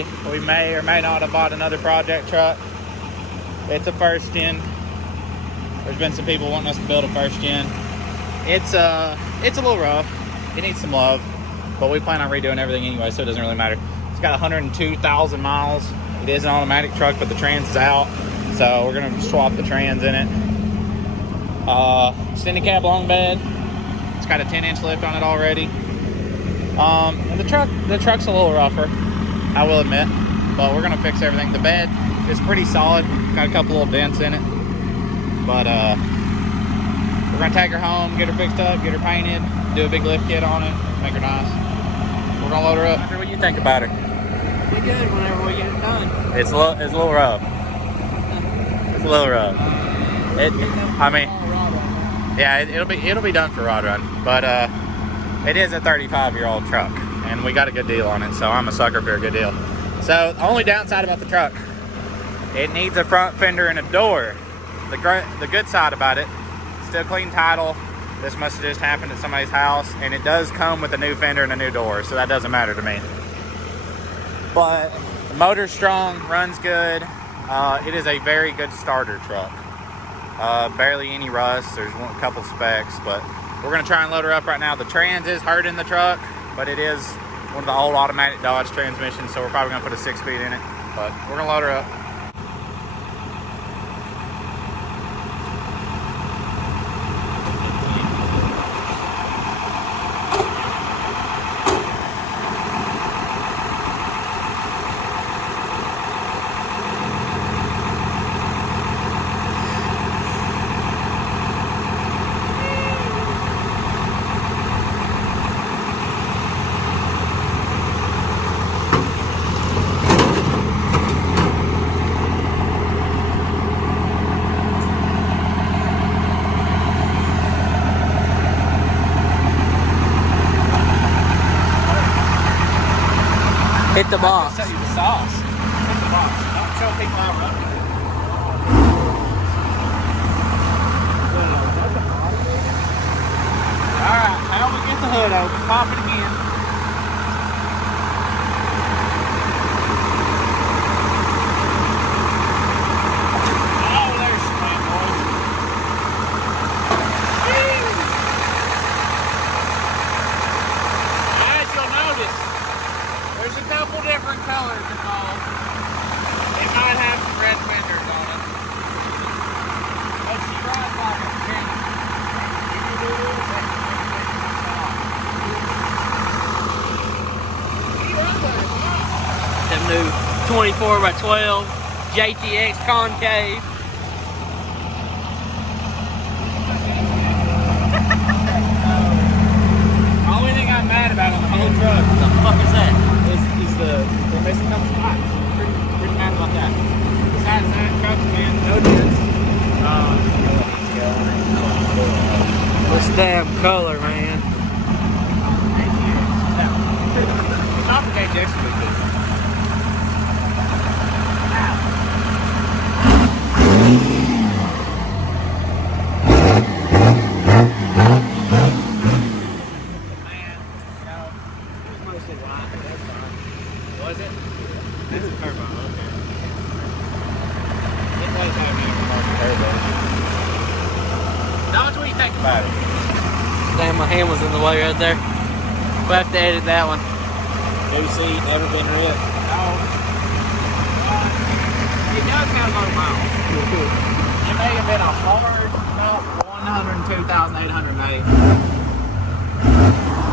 eventually we may or may not have bought another project truck. It's a first gen. There's been some people wanting us to build a first gen. It's a little rough. It needs some love, but we plan on redoing everything anyway, so it doesn't really matter. It's got 102,000 miles. It is an automatic truck, but the trans is out, so we're gonna swap the trans in it. Extended cab long bed. It's got a 10-inch lift on it already. And the truck's a little rougher, I will admit, but we're gonna fix everything. The bed is pretty solid. Got a couple little dents in it, but we're gonna take her home, get her fixed up, get her painted, do a big lift kit on it, make her nice. We're gonna load her up. What do you think about her? Be good whenever we get it done. It's a little rough. It's a little rough. Yeah, it'll be done for rod run, but it is a 35-year-old truck, and we got a good deal on it, so I'm a sucker for a good deal. So the only downside about the truck, it needs a front fender and a door. The good side about it, still clean title. This must have just happened at somebody's house, and it does come with a new fender and a new door, so that doesn't matter to me. But the motor's strong, runs good. It is a very good starter truck. Barely any rust. There's a couple specs, but we're gonna try and load her up right now. The trans is hurting the truck, but it is one of the old automatic Dodge transmissions, so we're probably gonna put a 6-speed in it, but we're gonna load her up. Hit the box. I'll show you the sauce. Hit the box. Don't show people how running. Alright, now we get the hood open. Pop it again. Oh, there's some man, boys. As you'll notice, there's a couple different colors involved. It might have some red fenders on it. But she rides like a mechanic. Them new 24x12 JTX concave. Only thing I'm mad about on the whole truck What the fuck is that? is we're missing a couple spots. Pretty mad about that. Besides that, trucks, man, no dents. This damn color, man. Not for KJX, but good. Was it? That's a turbo, okay. It does have me a turbo. Now, what do you think about it? Damn, my hand was in the way right there. We'll have to edit that one. New seat, never been ripped. No. It does have a low miles. It may have been a hard about 102,808.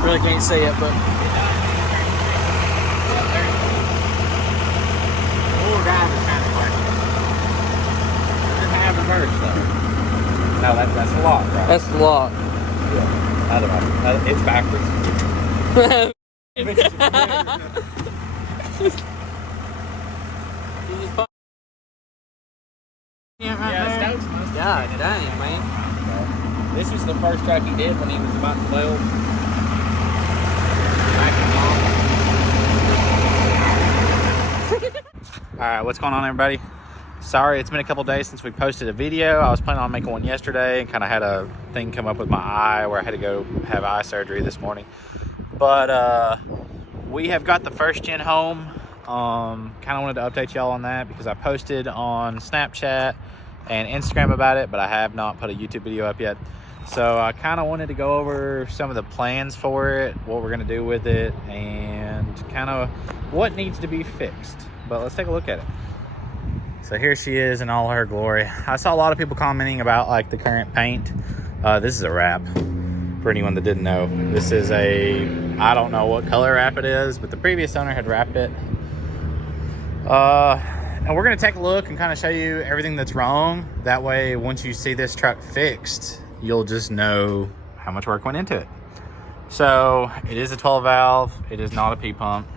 Really can't see it, but Four guys is kind of questionable. Doesn't have reverse though. No, that's a lot, right? that's a lot. Yeah. I don't know. It's backwards. Yeah, Stokes must have. God dang, man. This was the first truck he did when he was about 12. Alright, what's going on, everybody? Sorry, it's been a couple days since we posted a video. I was planning on making one yesterday and kind of had a thing come up with my eye where I had to go have eye surgery this morning. But we have got the first gen home. Kind of wanted to update y'all on that because I posted on Snapchat and Instagram about it, but I have not put a YouTube video up yet. So I kind of wanted to go over some of the plans for it, what we're going to do with it, and kind of what needs to be fixed. But let's take a look at it. So here she is in all her glory. I saw a lot of people commenting about like the current paint. This is a wrap. For anyone that didn't know, this is I don't know what color wrap it is, but the previous owner had wrapped it. And we're gonna take a look and kind of show you everything that's wrong. That way, once you see this truck fixed, you'll just know how much work went into it. So it is a 12 valve. It is not a P pump,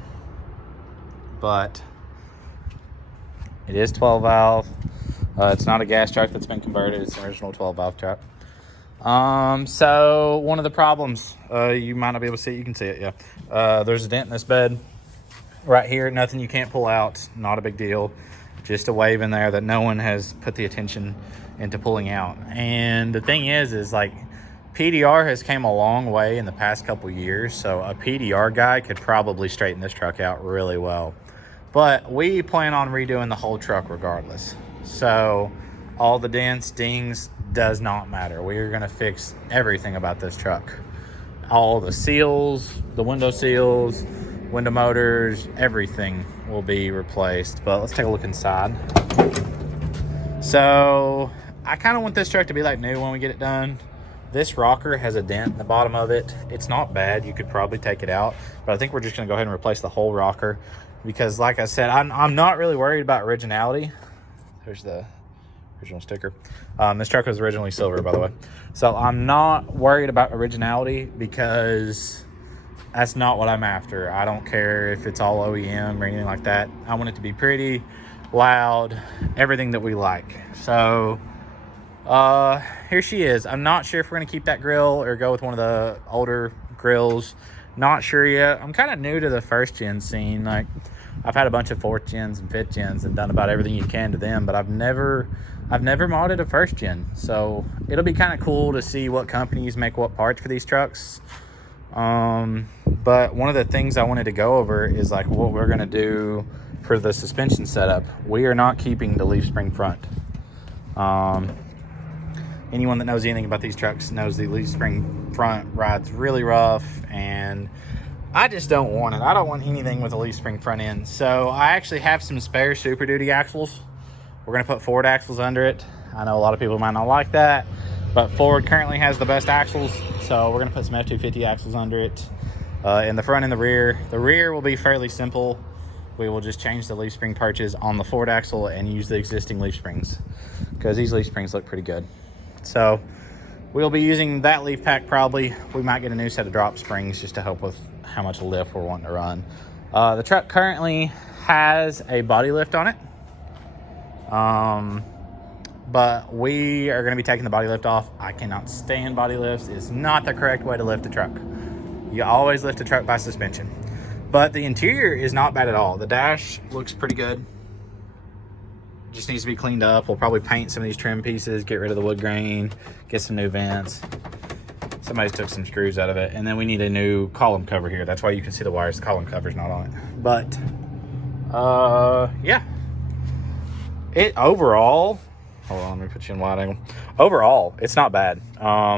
but it is 12 valve. It's not a gas truck that's been converted. It's an original 12 valve truck. So one of the problems, you might not be able to see it. You can see it, yeah. There's a dent in this bed right here. Nothing you can't pull out. Not a big deal. Just a wave in there that no one has put the attention into pulling out. And the thing is like PDR has came a long way in the past couple years. So a PDR guy could probably straighten this truck out really well. But we plan on redoing the whole truck regardless. So all the dents, dings, does not matter. We are going to fix everything about this truck. All the seals, the window seals, window motors, everything will be replaced. But let's take a look inside. So I kind of want this truck to be like new when we get it done. This rocker has a dent in the bottom of it. It's not bad. You could probably take it out, but I think we're just going to go ahead and replace the whole rocker because like I said, I'm not really worried about originality. There's the original sticker. This truck was originally silver, by the way. So I'm not worried about originality because that's not what I'm after. I don't care if it's all OEM or anything like that. I want it to be pretty, loud, everything that we like. So here she is. I'm not sure if we're gonna keep that grill or go with one of the older grills. Not sure yet. I'm kind of new to the first gen scene. Like I've had a bunch of 4th gens and 5th gens and done about everything you can to them, but I've never modded a 1st gen. So it'll be kind of cool to see what companies make what parts for these trucks. But one of the things I wanted to go over is like what we're gonna do for the suspension setup. We are not keeping the leaf spring front. Anyone that knows anything about these trucks knows the leaf spring front rides really rough, and I just don't want it. I don't want anything with a leaf spring front end. So I actually have some spare Super Duty axles. We're gonna put Ford axles under it. I know a lot of people might not like that, but Ford currently has the best axles. So we're gonna put some F250 axles under it in the front and the rear. The rear will be fairly simple. We will just change the leaf spring perches on the Ford axle and use the existing leaf springs because these leaf springs look pretty good. So we'll be using that leaf pack probably. We might get a new set of drop springs just to help with how much lift we're wanting to run. The truck currently has a body lift on it. But we are going to be taking the body lift off. I cannot stand body lifts. It's not the correct way to lift a truck. You always lift a truck by suspension. But the interior is not bad at all. The dash looks pretty good. Just needs to be cleaned up. We'll probably paint some of these trim pieces, get rid of the wood grain, get some new vents. Somebody took some screws out of it. And then we need a new column cover here. That's why you can see the wires. The column cover's not on it. But, yeah. It overall, hold on, let me put you in wide angle. Overall, it's not bad.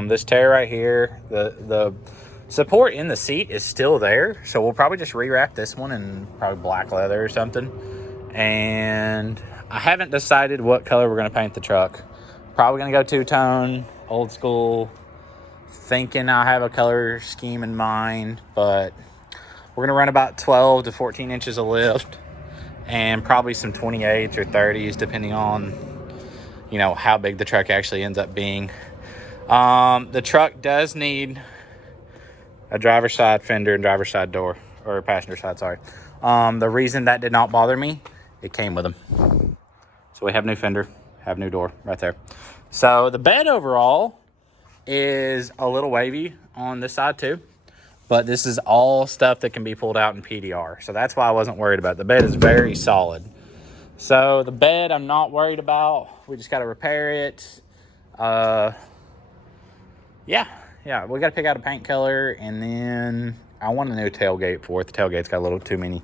This tear right here, the support in the seat is still there. So we'll probably just rewrap this one in probably black leather or something. And I haven't decided what color we're going to paint the truck. Probably going to go two-tone, old school. Thinking I have a color scheme in mind, but we're going to run about 12 to 14 inches of lift and probably some 28s or 30s depending on, you know, how big the truck actually ends up being. The truck does need a driver's side fender and driver's side door, or passenger side, sorry. The reason that did not bother me, it came with them. So we have new fender, have new door right there. So the bed overall is a little wavy on this side too, but this is all stuff that can be pulled out in PDR. So that's why I wasn't worried about it. The bed is very solid. So the bed I'm not worried about. We just got to repair it. Yeah, we got to pick out a paint color, and then I want a new tailgate for it. The tailgate's got a little too many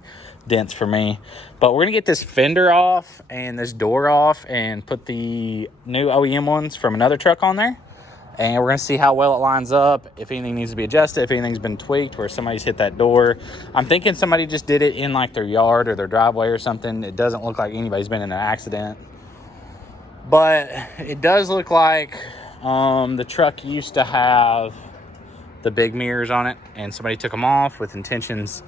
dents for me. But we're going to get this fender off and this door off and put the new OEM ones from another truck on there. And we're going to see how well it lines up, if anything needs to be adjusted, if anything's been tweaked, where somebody's hit that door. I'm thinking somebody just did it in like their yard or their driveway or something. It doesn't look like anybody's been in an accident. But it does look like the truck used to have the big mirrors on it, and somebody took them off with intentions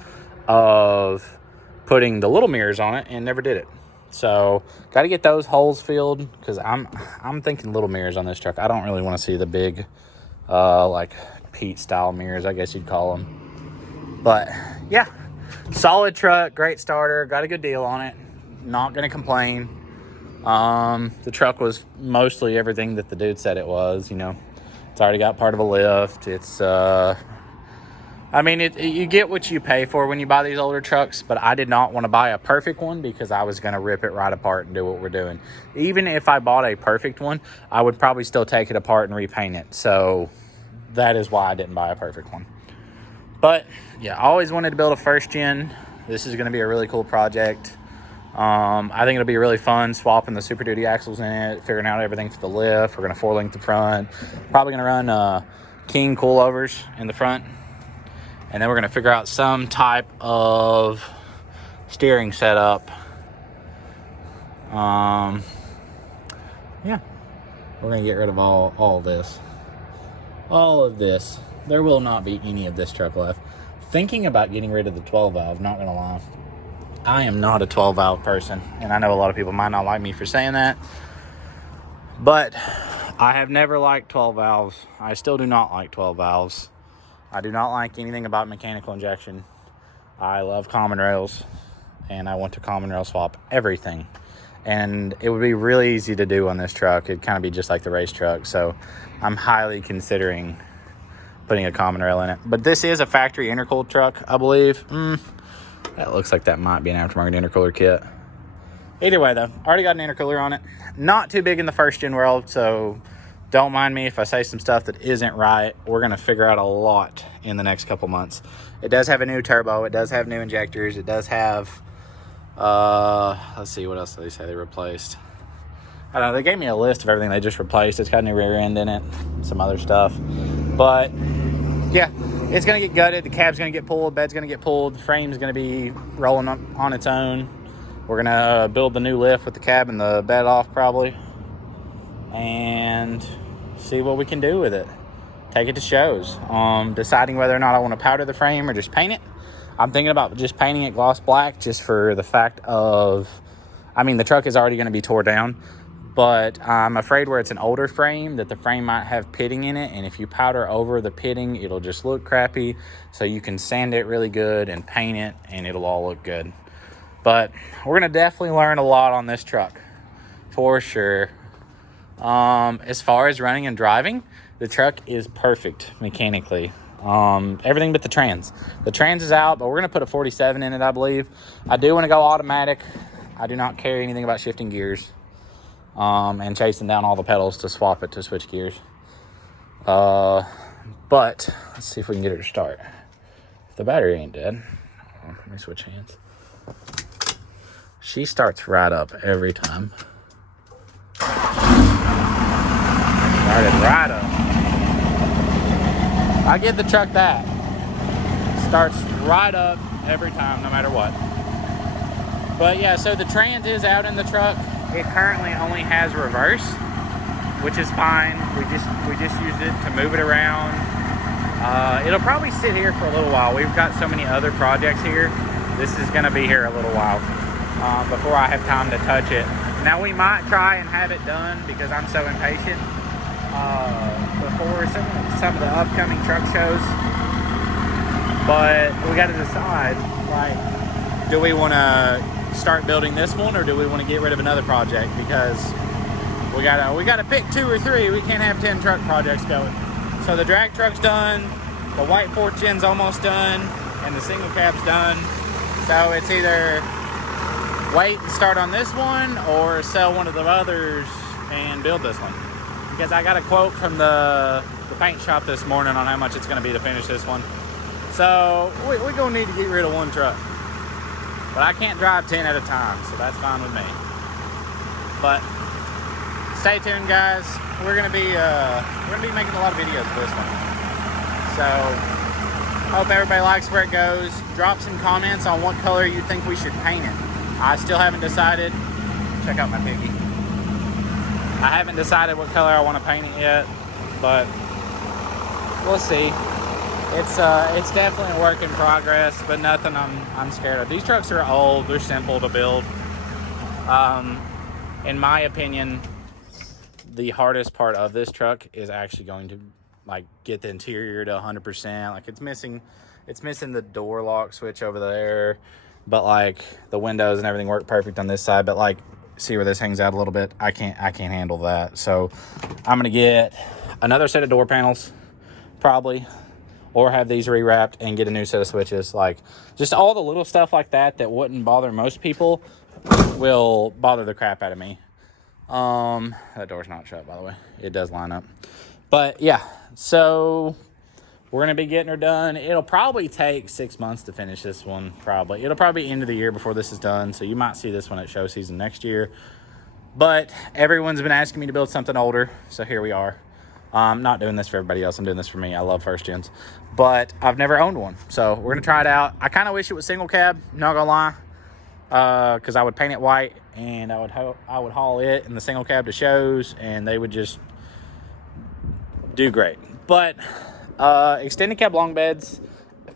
of putting the little mirrors on it and never did it. So got to get those holes filled, because I'm thinking little mirrors on this truck. I don't really want to see the big like Pete style mirrors, I guess you'd call them. But yeah, solid truck, great starter, got a good deal on it, not gonna complain. The truck was mostly everything that the dude said it was. You know, it's already got part of a lift. It's I mean, you get what you pay for when you buy these older trucks, but I did not want to buy a perfect one because I was going to rip it right apart and do what we're doing. Even if I bought a perfect one, I would probably still take it apart and repaint it. So that is why I didn't buy a perfect one. But yeah, I always wanted to build a first gen. This is going to be a really cool project. I think it'll be really fun swapping the Super Duty axles in it, figuring out everything for the lift. We're going to 4-link the front. Probably going to run King coilovers in the front. And then we're going to figure out some type of steering setup. Yeah. We're going to get rid of all of this. All of this. There will not be any of this truck left. Thinking about getting rid of the 12 valve, not going to lie. I am not a 12 valve person. And I know a lot of people might not like me for saying that. But I have never liked 12 valves. I still do not like 12 valves. I do not like anything about mechanical injection. I love common rails, and I want to common rail swap everything. And it would be really easy to do on this truck. It'd kind of be just like the race truck. So I'm highly considering putting a common rail in it. But this is a factory intercooled truck, I believe. That looks like that might be an aftermarket intercooler kit. Either way, though, already got an intercooler on it. Not too big in the first gen world, so don't mind me if I say some stuff that isn't right. We're going to figure out a lot in the next couple months. It does have a new turbo. It does have new injectors. It does have, let's see, what else did they say they replaced? I don't know. They gave me a list of everything they just replaced. It's got a new rear end in it, some other stuff. But, yeah, it's going to get gutted. The cab's going to get pulled. Bed's going to get pulled. The frame's going to be rolling up on its own. We're going to build the new lift with the cab and the bed off probably. And see what we can do with it. Take it to shows. Deciding whether or not I want to powder the frame or just paint it. I'm thinking about just painting it gloss black, just for the fact of, I mean, the truck is already going to be tore down, but I'm afraid where it's an older frame that the frame might have pitting in it, and if you powder over the pitting, it'll just look crappy. So you can sand it really good and paint it, and it'll all look good. But we're going to definitely learn a lot on this truck, for sure. As far as running and driving, the truck is perfect mechanically. Everything but the trans. The trans is out, but we're going to put a 47 in it, I believe. I do want to go automatic. I do not care anything about shifting gears, and chasing down all the pedals to swap it to switch gears. But let's see if we can get her to start. If the battery ain't dead, let me switch hands. She starts right up every time. Started right up. I give the truck that. Starts right up every time, no matter what. But yeah, so the trans is out in the truck. It currently only has reverse, which is fine. We just use it to move it around. It'll probably sit here for a little while. We've got so many other projects here. This is going to be here a little while before I have time to touch it. Now we might try and have it done, because I'm so impatient, before some of the upcoming truck shows. But we got to decide, like, do we want to start building this one, or do we want to get rid of another project? Because we gotta pick 2 or 3. We can't have 10 truck projects going. So the drag truck's done, the white 4th gen's almost done, and the single cab's done. So it's either wait and start on this one, or sell one of the others and build this one. Because I got a quote from the paint shop this morning on how much it's going to be to finish this one. So we're gonna need to get rid of one truck. But I can't drive 10 at a time, so that's fine with me. But stay tuned, guys. We're gonna be making a lot of videos of this one. So hope everybody likes where it goes. Drop some comments on what color you think we should paint it. I still haven't decided. Check out my piggy. I haven't decided what color I want to paint it yet, but we'll see. It's definitely a work in progress, but nothing I'm scared of. These trucks are old. They're simple to build. In my opinion, the hardest part of this truck is actually going to like get the interior to 100%. Like it's missing the door lock switch over there, but like the windows and everything work perfect on this side. But like, see where this hangs out a little bit? I can't handle that. So I'm gonna get another set of door panels, probably, or have these rewrapped and get a new set of switches. Like just all the little stuff like that wouldn't bother most people will bother the crap out of me. That door's not shut, by the way. It does line up. But yeah, so we're gonna be getting her done. It'll probably take 6 months to finish this one. It'll probably be end of the year before this is done. So you might see this one at show season next year. But everyone's been asking me to build something older, so here we are. I'm not doing this for everybody else. I'm doing this for me. I love first gens, but I've never owned one. So we're gonna try it out. I kind of wish it was single cab, not gonna lie, because I would paint it white and I would haul it in the single cab to shows and they would just do great. But extended cab long beds,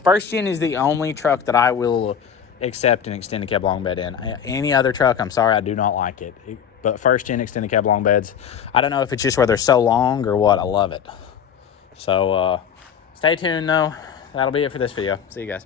first gen is the only truck that I will accept an extended cab long bed in. Any other truck, I'm sorry, I do not like it. But first gen extended cab long beds, I don't know if it's just where they're so long or what. I love it. So stay tuned though. That'll be it for this video. See you guys.